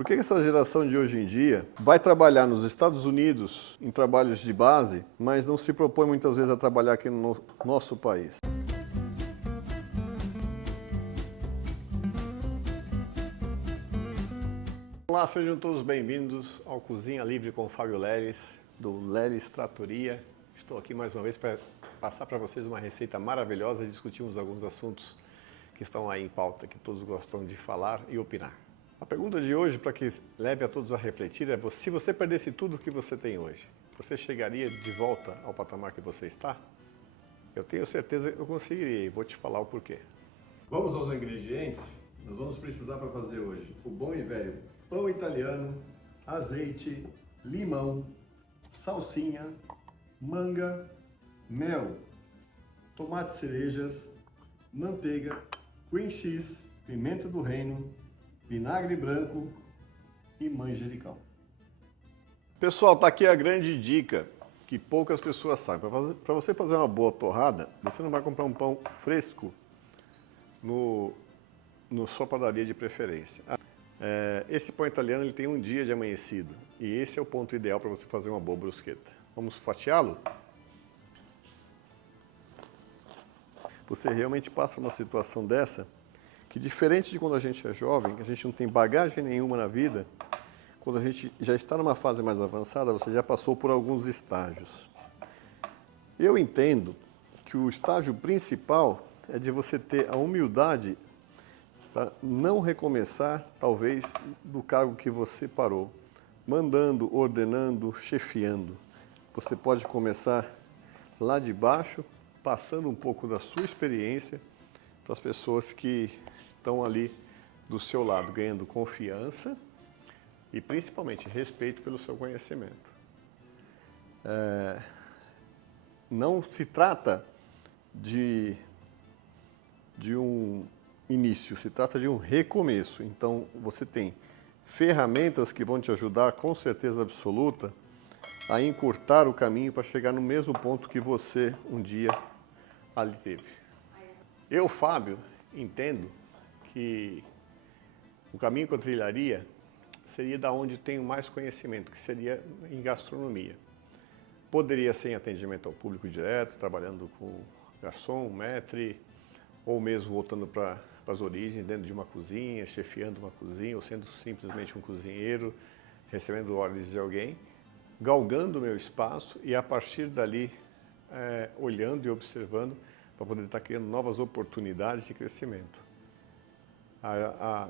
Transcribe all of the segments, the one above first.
Por que essa geração de hoje em dia vai trabalhar nos Estados Unidos em trabalhos de base, mas não se propõe muitas vezes a trabalhar aqui no nosso país? Olá, sejam todos bem-vindos ao Cozinha Livre com o Fábio Leles, do Leles Trattoria. Estou aqui mais uma vez para passar para vocês uma receita maravilhosa e discutirmos alguns assuntos que estão aí em pauta, que todos gostam de falar e opinar. A pergunta de hoje, para que leve a todos a refletir, é: se você perdesse tudo que você tem hoje, você chegaria de volta ao patamar que você está? Eu tenho certeza que eu conseguiria e vou te falar o porquê. Vamos aos ingredientes? Nós vamos precisar para fazer hoje o bom e velho pão italiano, azeite, limão, salsinha, manga, mel, tomates cerejas, manteiga, cream cheese, pimenta do reino, vinagre branco e manjericão. Pessoal, tá aqui a grande dica que poucas pessoas sabem. Para você fazer uma boa torrada, você não vai comprar um pão fresco no sua padaria de preferência. Esse pão italiano ele tem um dia de amanhecido e esse é o ponto ideal para você fazer uma boa brusqueta. Vamos fatiá-lo? Você realmente passa uma situação dessa que, diferente de quando a gente é jovem, a gente não tem bagagem nenhuma na vida, quando a gente já está numa fase mais avançada, você já passou por alguns estágios. Eu entendo que o estágio principal é de você ter a humildade para não recomeçar, talvez, do cargo que você parou, mandando, ordenando, chefiando. Você pode começar lá de baixo, passando um pouco da sua experiência para as pessoas que estão ali do seu lado, ganhando confiança e, principalmente, respeito pelo seu conhecimento. Não se trata de um início, se trata de um recomeço. Então, você tem ferramentas que vão te ajudar, com certeza absoluta, a encurtar o caminho para chegar no mesmo ponto que você um dia ali teve. Eu, Fábio, entendo que o caminho que eu trilharia seria da onde tenho mais conhecimento, que seria em gastronomia. Poderia ser em atendimento ao público direto, trabalhando com garçom, maître, ou mesmo voltando para as origens, dentro de uma cozinha, chefiando uma cozinha, ou sendo simplesmente um cozinheiro, recebendo ordens de alguém, galgando o meu espaço e a partir dali, olhando e observando, para poder estar criando novas oportunidades de crescimento.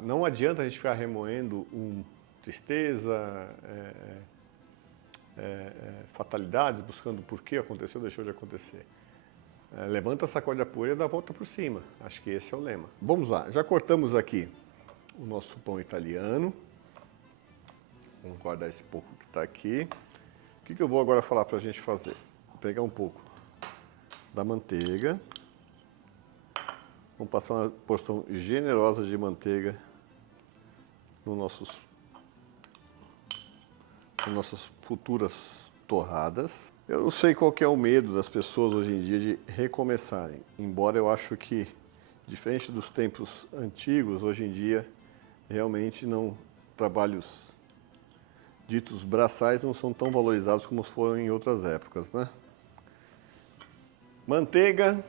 Não adianta a gente ficar remoendo tristeza, fatalidades, buscando por que aconteceu, deixou de acontecer. Levanta, sacode a poeira e dá a volta por cima. Acho que esse é o lema. Vamos lá, já cortamos aqui o nosso pão italiano. Vamos guardar esse pouco que está aqui. O que eu vou agora falar para a gente fazer? Vou pegar um pouco da manteiga. Vamos passar uma porção generosa de manteiga nas nossas futuras torradas. Eu não sei qual que é o medo das pessoas hoje em dia de recomeçarem, embora eu acho que, diferente dos tempos antigos, hoje em dia, realmente trabalhos ditos braçais não são tão valorizados como foram em outras épocas, né? Manteiga,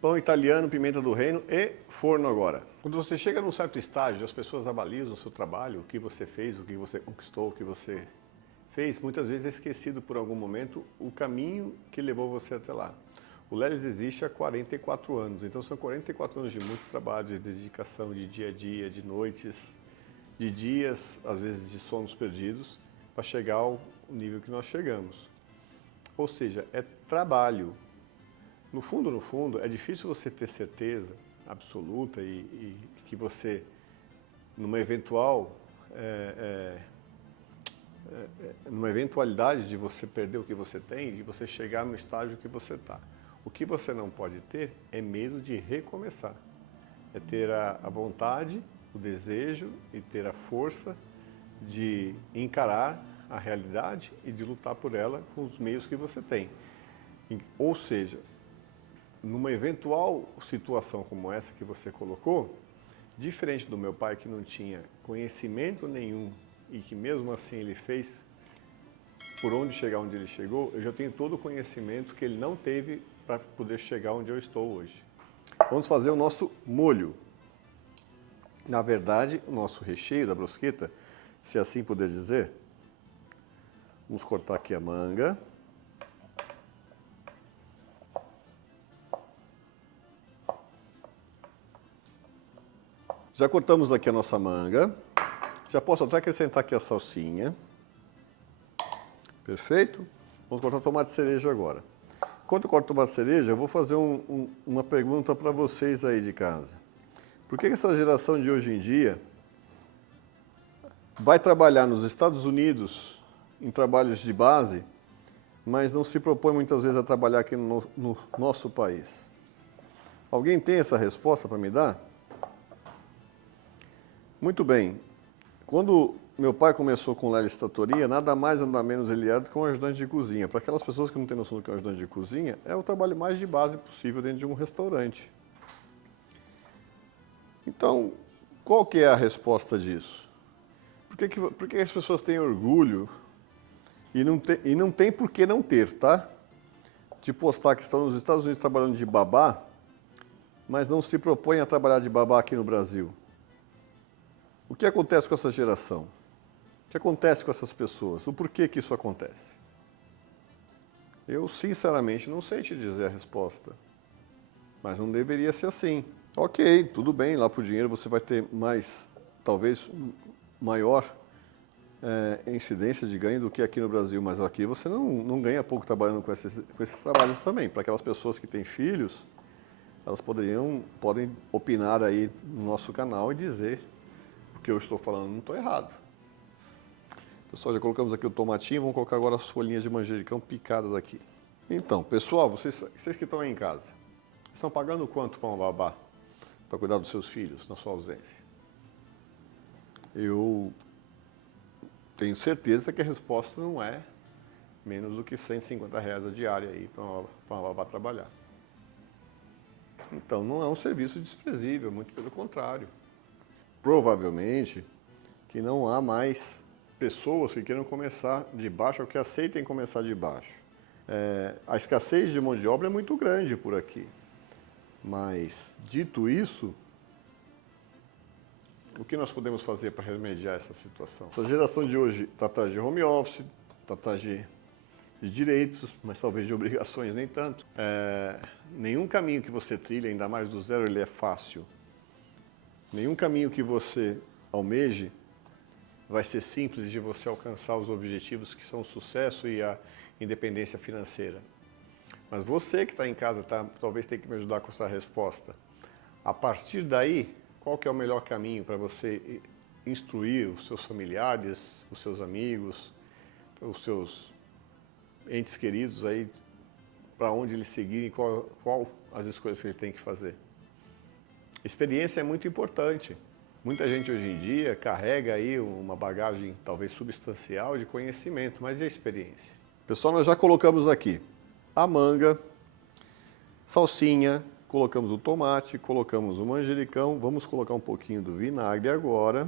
pão italiano, pimenta do reino e forno agora. Quando você chega num certo estágio, as pessoas avaliam o seu trabalho, o que você fez, o que você conquistou, o que você fez, muitas vezes é esquecido por algum momento o caminho que levou você até lá. O Leles existe há 44 anos, então são 44 anos de muito trabalho, de dedicação, de dia a dia, de noites, de dias, às vezes de sonos perdidos, para chegar ao nível que nós chegamos. Ou seja, é trabalho. No fundo, é difícil você ter certeza absoluta e que você, numa eventualidade de você perder o que você tem, de você chegar no estágio que você está. O que você não pode ter é medo de recomeçar. É ter a vontade, o desejo e ter a força de encarar a realidade e de lutar por ela com os meios que você tem. Ou seja, numa eventual situação como essa que você colocou, diferente do meu pai que não tinha conhecimento nenhum e que mesmo assim ele fez por onde chegar onde ele chegou, eu já tenho todo o conhecimento que ele não teve para poder chegar onde eu estou hoje. Vamos fazer o nosso molho. Na verdade, o nosso recheio da brusqueta, se assim puder dizer, vamos cortar aqui a manga. Já cortamos aqui a nossa manga. Já posso até acrescentar aqui a salsinha. Perfeito? Vamos cortar o tomate cereja agora. Enquanto eu corto o tomate cereja, eu vou fazer uma pergunta para vocês aí de casa. Por que essa geração de hoje em dia vai trabalhar nos Estados Unidos em trabalhos de base, mas não se propõe muitas vezes a trabalhar aqui no nosso país? Alguém tem essa resposta para me dar? Muito bem. Quando meu pai começou com Lelis Trattoria, nada mais, nada menos ele era do que um ajudante de cozinha. Para aquelas pessoas que não têm noção do que é um ajudante de cozinha, é o trabalho mais de base possível dentro de um restaurante. Então, qual que é a resposta disso? Por que as pessoas têm orgulho e não tem por que não ter, tá? De postar que estão nos Estados Unidos trabalhando de babá, mas não se propõem a trabalhar de babá aqui no Brasil. O que acontece com essa geração? O que acontece com essas pessoas? O porquê que isso acontece? Eu, sinceramente, não sei te dizer a resposta. Mas não deveria ser assim. Ok, tudo bem, lá por dinheiro você vai ter mais, talvez, maior incidência de ganho do que aqui no Brasil. Mas aqui você não ganha pouco trabalhando com esses trabalhos também. Para aquelas pessoas que têm filhos, elas podem opinar aí no nosso canal e dizer o que eu estou falando não estou errado. Pessoal, já colocamos aqui o tomatinho, vamos colocar agora as folhinhas de manjericão picadas aqui. Então, pessoal, vocês que estão aí em casa, estão pagando quanto para uma babá para cuidar dos seus filhos na sua ausência? Eu tenho certeza que a resposta não é menos do que R$150 a diária aí para uma babá trabalhar. Então, não é um serviço desprezível, muito pelo contrário. Provavelmente que não há mais pessoas que queiram começar de baixo ou que aceitem começar de baixo. A escassez de mão de obra é muito grande por aqui. Mas, dito isso, o que nós podemos fazer para remediar essa situação? Essa geração de hoje está atrás de home office, está atrás de direitos, mas talvez de obrigações nem tanto. Nenhum caminho que você trilha, ainda mais do zero, ele é fácil. Nenhum caminho que você almeje vai ser simples de você alcançar os objetivos que são o sucesso e a independência financeira. Mas você que está em casa talvez tenha que me ajudar com essa resposta. A partir daí, qual que é o melhor caminho para você instruir os seus familiares, os seus amigos, os seus entes queridos aí, para onde eles seguirem, qual as escolhas que ele tem que fazer? Experiência é muito importante. Muita gente hoje em dia carrega aí uma bagagem talvez substancial de conhecimento, mas e a experiência? Pessoal, nós já colocamos aqui a manga, salsinha, colocamos o tomate, colocamos o manjericão, vamos colocar um pouquinho do vinagre agora,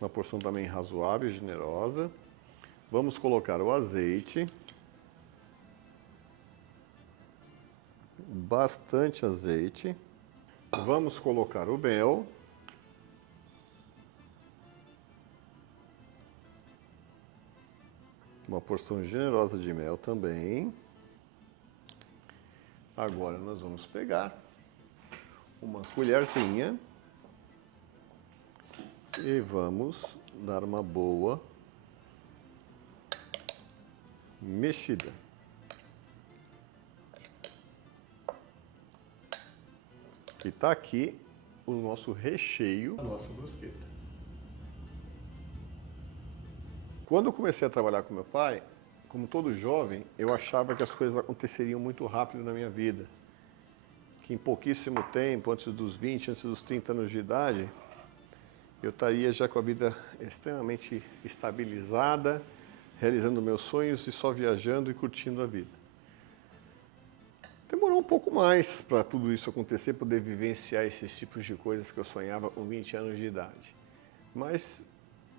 uma porção também razoável e generosa. Vamos colocar o azeite, bastante azeite. Vamos colocar o mel. Uma porção generosa de mel também. Agora nós vamos pegar uma colherzinha e vamos dar uma boa mexida. E está aqui o nosso recheio da nossa brusqueta. Quando eu comecei a trabalhar com meu pai, como todo jovem, eu achava que as coisas aconteceriam muito rápido na minha vida. Que em pouquíssimo tempo, antes dos 20, antes dos 30 anos de idade, eu estaria já com a vida extremamente estabilizada, realizando meus sonhos e só viajando e curtindo a vida. Demorou um pouco mais para tudo isso acontecer, poder vivenciar esses tipos de coisas que eu sonhava com 20 anos de idade. Mas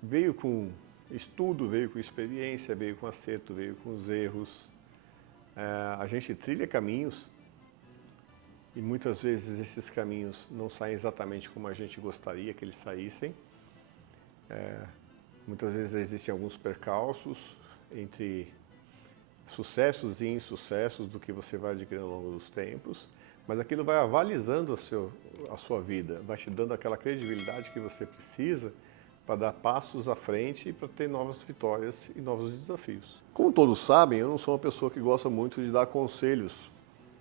veio com estudo, veio com experiência, veio com acerto, veio com os erros. A gente trilha caminhos e muitas vezes esses caminhos não saem exatamente como a gente gostaria que eles saíssem. Muitas vezes existem alguns percalços entre sucessos e insucessos do que você vai adquirindo ao longo dos tempos, mas aquilo vai avalizando a sua vida, vai te dando aquela credibilidade que você precisa para dar passos à frente e para ter novas vitórias e novos desafios. Como todos sabem, eu não sou uma pessoa que gosta muito de dar conselhos,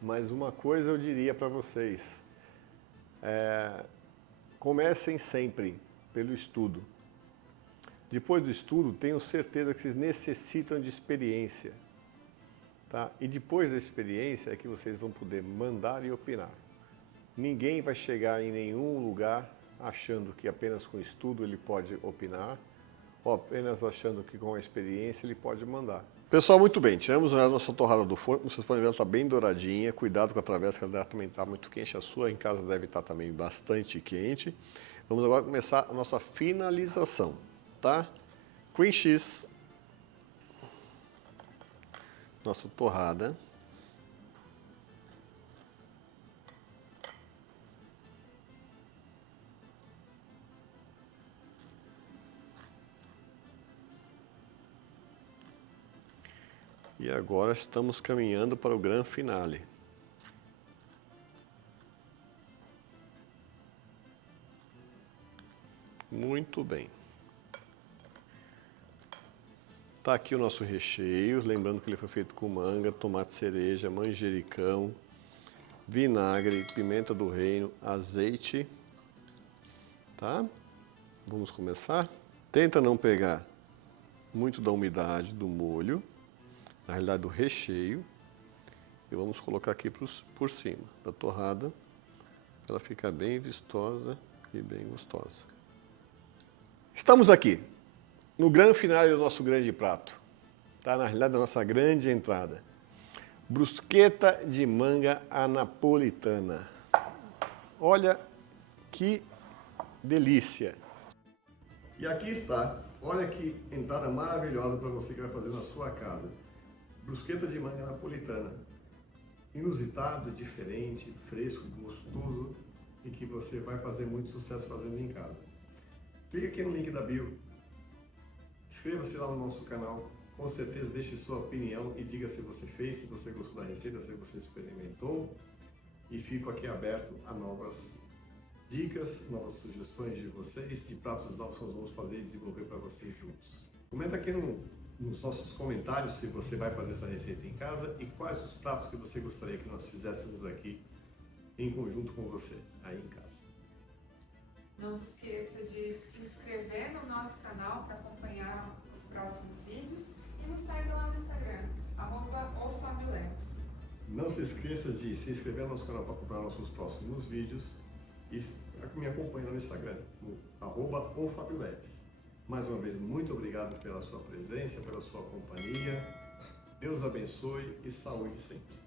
mas uma coisa eu diria para vocês, comecem sempre pelo estudo. Depois do estudo, tenho certeza que vocês necessitam de experiência. Tá? E depois da experiência é que vocês vão poder mandar e opinar. Ninguém vai chegar em nenhum lugar achando que apenas com estudo ele pode opinar, ou apenas achando que com a experiência ele pode mandar. Pessoal, muito bem, tiramos a nossa torrada do forno, como vocês podem ver, ela está bem douradinha, cuidado com a travessa, que ela também está muito quente, a sua em casa deve estar também bastante quente. Vamos agora começar a nossa finalização, tá? Cream cheese, nossa torrada. E agora estamos caminhando para o grande finale. Muito bem. Tá aqui o nosso recheio, lembrando que ele foi feito com manga, tomate cereja, manjericão, vinagre, pimenta do reino, azeite. Tá? Vamos começar? Tenta não pegar muito da umidade do molho, na realidade do recheio, e vamos colocar aqui por cima da torrada, para ela ficar bem vistosa e bem gostosa. Estamos aqui, no grande final do nosso grande prato, tá? Na realidade da nossa grande entrada. Brusqueta de manga à napolitana. Olha que delícia! E aqui está, olha que entrada maravilhosa para você que vai fazer na sua casa. Brusqueta de manga napolitana. Inusitado, diferente, fresco, gostoso e que você vai fazer muito sucesso fazendo em casa. Clique aqui no link da bio. Inscreva-se lá no nosso canal, com certeza deixe sua opinião e diga se você fez, se você gostou da receita, se você experimentou. E fico aqui aberto a novas dicas, novas sugestões de vocês, de pratos novos que nós vamos fazer e desenvolver para vocês juntos. Comenta aqui nos nossos comentários se você vai fazer essa receita em casa e quais os pratos que você gostaria que nós fizéssemos aqui em conjunto com você, aí em casa. Não se esqueça de se inscrever no nosso canal para acompanhar os próximos vídeos e nos segue lá no Instagram, @oFabioLeves. Não se esqueça de se inscrever no nosso canal para acompanhar nossos próximos vídeos e me acompanhe no Instagram, no @oFabioLeves. Mais uma vez, muito obrigado pela sua presença, pela sua companhia. Deus abençoe e saúde sempre.